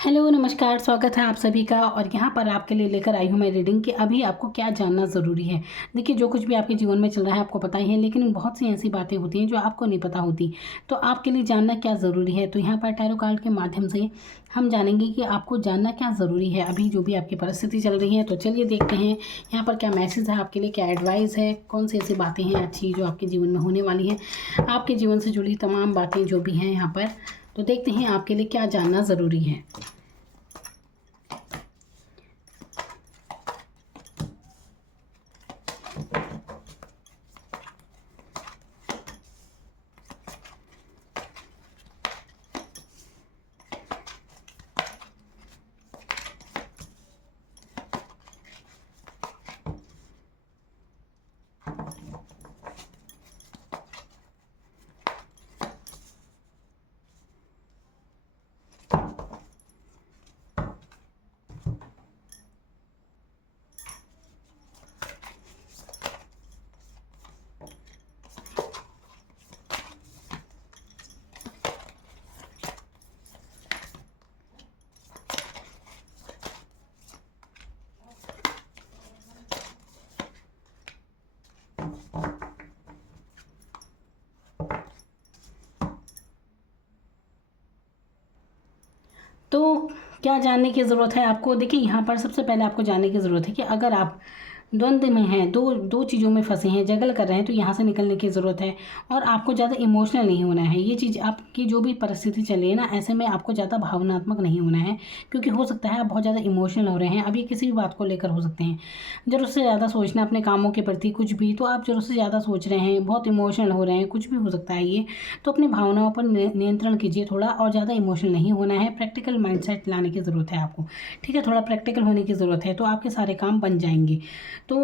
Hello नमस्कार, स्वागत है आप सभी का। और यहाँ पर आपके लिए लेकर आई हूँ मैं रीडिंग कि अभी आपको क्या जानना ज़रूरी है। देखिए, जो कुछ भी आपके जीवन में चल रहा है आपको पता ही है, लेकिन बहुत सी ऐसी बातें होती हैं जो आपको नहीं पता होती। तो आपके लिए जानना क्या ज़रूरी है, तो यहाँ पर टैरो कार्ड के माध्यम से हम जानेंगे कि आपको जानना क्या ज़रूरी है अभी जो भी आपकी परिस्थिति चल रही है। तो चलिए देखते हैं यहाँ पर क्या मैसेज है आपके लिए, क्या एडवाइस है, कौन सी ऐसी बातें हैं अच्छी जो आपके जीवन में होने वाली हैं, आपके जीवन से जुड़ी तमाम बातें जो भी हैं यहाँ पर। तो देखते हैं आपके लिए क्या जानना ज़रूरी है। तो क्या जानने की ज़रूरत है आपको? देखिए, यहाँ पर सबसे पहले आपको जानने की ज़रूरत है कि अगर आप द्वंद्व में हैं, दो चीज़ों में फँसे हैं, जगल कर रहे हैं, तो यहाँ से निकलने की ज़रूरत है। और आपको ज़्यादा इमोशनल नहीं होना है। ये चीज़ आपकी जो भी परिस्थिति चल रही है ना, ऐसे में आपको ज़्यादा भावनात्मक नहीं होना है, क्योंकि हो सकता है आप बहुत ज़्यादा इमोशनल हो रहे हैं। अभी किसी भी बात को लेकर हो सकते हैं ज़रूरत से ज़्यादा सोचना अपने कामों के प्रति, कुछ भी तो आप ज़रूरत से ज़्यादा सोच रहे हैं, बहुत इमोशनल हो रहे हैं, कुछ भी हो सकता है ये। तो अपनी भावनाओं पर नियंत्रण कीजिए थोड़ा, और ज़्यादा इमोशनल नहीं होना है। प्रैक्टिकल माइंडसेट लाने की ज़रूरत है आपको, ठीक है? थोड़ा प्रैक्टिकल होने की ज़रूरत है, तो आपके सारे काम बन जाएंगे। तो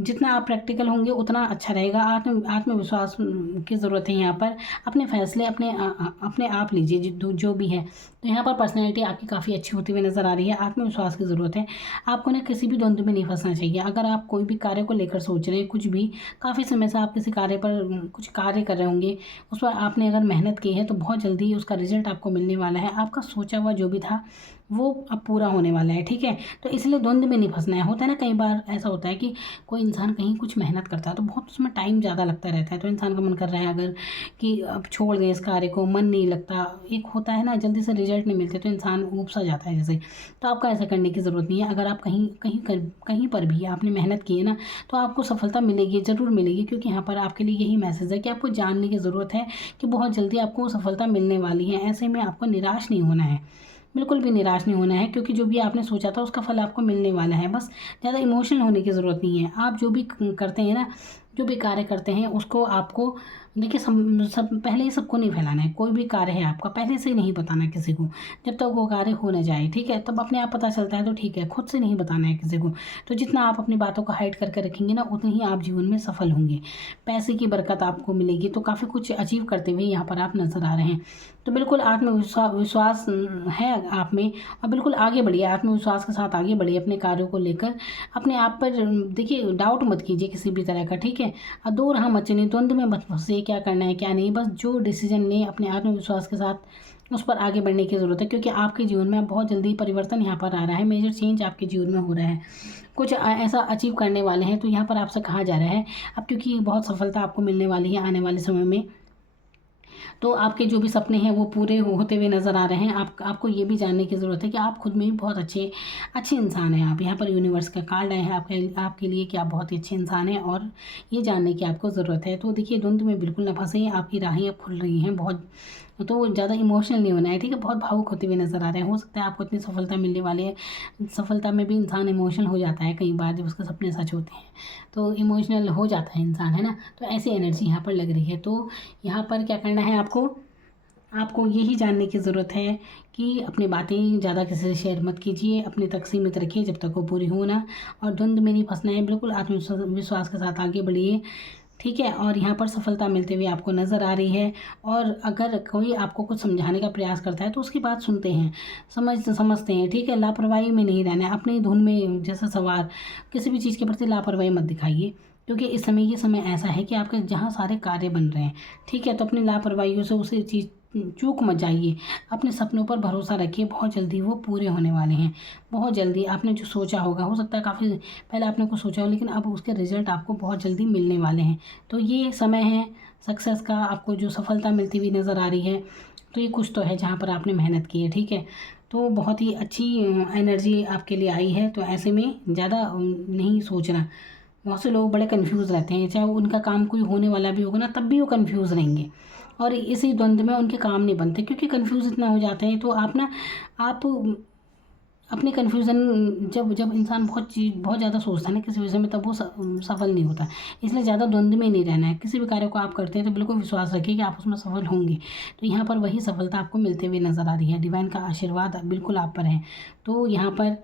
जितना आप प्रैक्टिकल होंगे उतना अच्छा रहेगा। आत्मविश्वास की ज़रूरत है यहाँ पर। अपने फैसले अपने आप लीजिए जो भी है। तो यहाँ पर पर्सनैलिटी आपकी काफ़ी अच्छी होती हुई नज़र आ रही है। आत्मविश्वास की ज़रूरत है आपको ना, किसी भी द्वंद्व में नहीं फंसना चाहिए। अगर आप कोई भी कार्य को लेकर सोच रहे हैं, कुछ भी काफ़ी समय से आप किसी कार्य पर कुछ कार्य कर रहे होंगे, उस पर आपने अगर मेहनत की है तो बहुत जल्दी उसका रिजल्ट आपको मिलने वाला है। आपका सोचा हुआ जो भी था वो अब पूरा होने वाला है, ठीक है? तो इसलिए द्वंद्व में नहीं फंसना है। होता है ना, कई बार ऐसा होता है कि कोई इंसान कहीं कुछ मेहनत करता है तो बहुत उसमें टाइम ज़्यादा लगता रहता है, तो इंसान का मन कर रहा है अगर कि अब छोड़ दें इस कार्य को, मन नहीं लगता, एक होता है ना, जल्दी से रिजल्ट नहीं मिलते तो इंसान ऊब सा जाता है जैसे। तो आपको ऐसा करने की ज़रूरत नहीं है। अगर आप कहीं पर भी आपने मेहनत की है ना, तो आपको सफलता मिलेगी, ज़रूर मिलेगी, क्योंकि यहाँ पर आपके लिए यही मैसेज है कि आपको जानने की ज़रूरत है कि बहुत जल्दी आपको सफलता मिलने वाली है। ऐसे में आपको निराश नहीं होना है, बिल्कुल भी निराश नहीं होना है, क्योंकि जो भी आपने सोचा था उसका फल आपको मिलने वाला है। बस ज़्यादा इमोशनल होने की ज़रूरत नहीं है। आप जो भी करते हैं ना, जो भी कार्य करते हैं उसको आपको देखिए, सब पहले ही सबको नहीं फैलाना है। कोई भी कार्य है आपका पहले से ही नहीं बताना किसी को, जब तक वो कार्य हो ना जाए, ठीक है? तब अपने आप पता चलता है तो ठीक है, खुद से नहीं बताना है किसी को। तो जितना आप अपनी बातों को हाइड करके रखेंगे ना, उतनी ही आप जीवन में सफल होंगे। पैसे की बरकत आपको मिलेगी। तो काफ़ी कुछ अचीव करते हुए यहाँ पर आप नज़र आ रहे हैं। तो बिल्कुल विश्वास है आप में, और बिल्कुल आगे बढ़िए, आत्मविश्वास के साथ आगे बढ़िए अपने कार्यों को लेकर। अपने आप पर देखिए, डाउट मत कीजिए किसी भी तरह का, ठीक है? और दो राह मत चलिए, द्वंद्व में मत फंसिए, क्या करना है क्या नहीं। बस जो डिसीजन लें अपने आत्मविश्वास के साथ, उस पर आगे बढ़ने की ज़रूरत है, क्योंकि आपके जीवन में बहुत जल्दी परिवर्तन यहाँ पर आ रहा है। मेजर चेंज आपके जीवन में हो रहा है, कुछ ऐसा अचीव करने वाले हैं। तो यहाँ पर आपसे कहा जा रहा है अब, क्योंकि बहुत सफलता आपको मिलने वाली है आने वाले समय में। तो आपके जो भी सपने हैं वो पूरे होते हुए नज़र आ रहे हैं। आपको ये भी जानने की ज़रूरत है कि आप खुद में भी बहुत अच्छे इंसान हैं। आप यहाँ पर यूनिवर्स का कार्ड आए हैं आपके लिए कि आप बहुत ही अच्छे इंसान हैं, और ये जानने की आपको ज़रूरत है। तो देखिए, द्वंद्व में बिल्कुल ना फंसे, आपकी राहें अब खुल रही हैं बहुत। तो ज़्यादा इमोशनल नहीं होना है, ठीक है? बहुत भावुक होते हुए नज़र आ रहे हैं। हो सकता है आपको इतनी सफलता मिलने वाली है, सफलता में भी इंसान इमोशनल हो जाता है कई बार जब उसके सपने सच होते हैं, तो इमोशनल हो जाता है इंसान, है ना? तो ऐसी एनर्जी यहाँ पर लग रही है। तो यहाँ पर क्या करना है आपको, आपको यही जानने की ज़रूरत है कि अपनी बातें ज़्यादा किसी से शेयर मत कीजिए, अपने तक सीमित रखिए जब तक वो पूरी हो ना। और द्वंद्व में नहीं फंसना है, बिल्कुल आत्मविश्वास के साथ आगे बढ़िए, ठीक है? और यहाँ पर सफलता मिलते हुए आपको नज़र आ रही है। और अगर कोई आपको कुछ समझाने का प्रयास करता है तो उसकी बात सुनते हैं, समझते हैं, ठीक है? लापरवाही में नहीं रहना है, अपनी धुन में जैसे सवार, किसी भी चीज़ के प्रति लापरवाही मत दिखाइए, क्योंकि ये समय ऐसा है कि आपके जहाँ सारे कार्य बन रहे हैं, ठीक है? तो अपनी लापरवाहियों से उसी चीज़ चूक मत जाइए। अपने सपनों पर भरोसा रखिए, बहुत जल्दी वो पूरे होने वाले हैं। बहुत जल्दी आपने जो सोचा होगा, हो सकता है काफ़ी पहले आपने कुछ सोचा हो, लेकिन अब उसके रिजल्ट आपको बहुत जल्दी मिलने वाले हैं। तो ये समय है सक्सेस का, आपको जो सफलता मिलती हुई नज़र आ रही है, तो ये कुछ तो है जहाँ पर आपने मेहनत की है, ठीक है। तो बहुत ही अच्छी एनर्जी आपके लिए आई है। तो ऐसे में ज़्यादा नहीं सोचना। बहुत से लोग बड़े कंफ्यूज रहते हैं, चाहे उनका काम कोई होने वाला भी होगा ना, तब भी वो कंफ्यूज रहेंगे, और इसी द्वंद्व में उनके काम नहीं बनते, क्योंकि कंफ्यूज इतना हो जाते हैं। तो आप अपने कन्फ्यूज़न, जब जब इंसान बहुत ज़्यादा सोचता है ना किसी विषय में, तब वो सफल नहीं होता। इसलिए ज़्यादा द्वंद्व में नहीं रहना है। किसी भी कार्य को आप करते हैं तो बिल्कुल विश्वास रखिए कि आप उसमें सफल होंगे। तो यहाँ पर वही सफलता आपको मिलते हुए नज़र आ रही है। डिवाइन का आशीर्वाद बिल्कुल आप पर है। तो यहाँ पर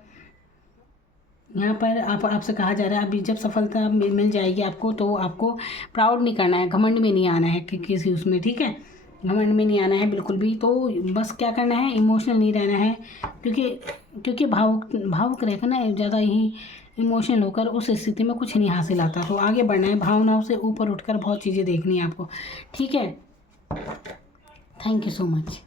आपसे कहा जा रहा है, अभी जब सफलता मिल जाएगी आपको, तो आपको प्राउड नहीं करना है, घमंड में नहीं आना है कि किसी उसमें, ठीक है। घमंड में नहीं आना है बिल्कुल भी। तो बस क्या करना है, इमोशनल नहीं रहना है, क्योंकि भावुक रहकर ना ज़्यादा ही इमोशनल होकर उस स्थिति में कुछ नहीं हासिल आता। तो आगे बढ़ना है, भावनाओं से ऊपर उठकर बहुत चीज़ें देखनी है आपको, ठीक है। Thank you so much.